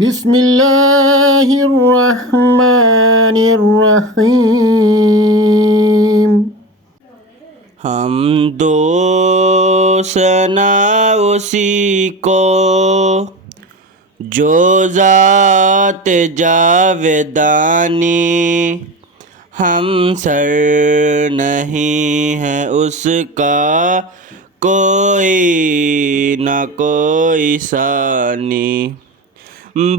بسم اللہ الرحمن الرحیم۔ ہم دو ثنا اسی کو جو ذات جاودانی، ہم سر نہیں ہے اس کا کوئی نہ کوئی ثانی،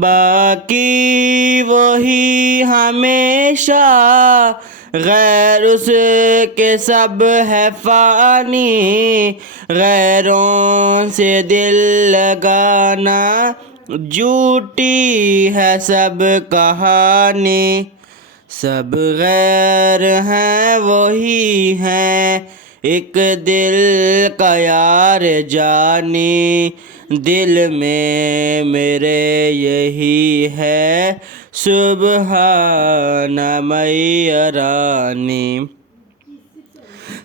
باقی وہی ہمیشہ غیر اس کے سب ہے فانی، غیروں سے دل لگانا جھوٹی ہے سب کہانی، سب غیر ہیں وہی ہیں ایک دل کا یار جانی، دل میں میرے یہی ہے سبحان میرانی،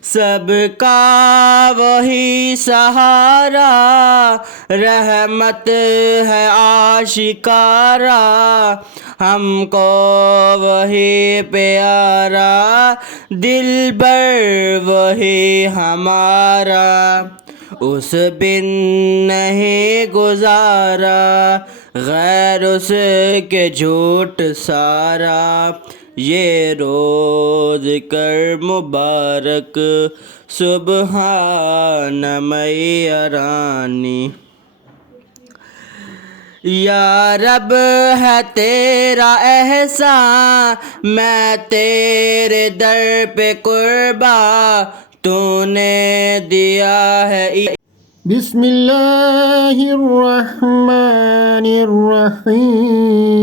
سب کا وہی سہارا رحمت ہے آشکارا، ہم کو وہی پیارا دلبر وہی ہمارا، اس بن نہیں گزارا غیر اس کے جھوٹ سارا، یہ روز کر مبارک سبحان میرانی، یا رب ہے تیرا احسان میں تیرے در پہ قرباں، تو نے دیا ہے بسم اللہ الرحمن الرحیم۔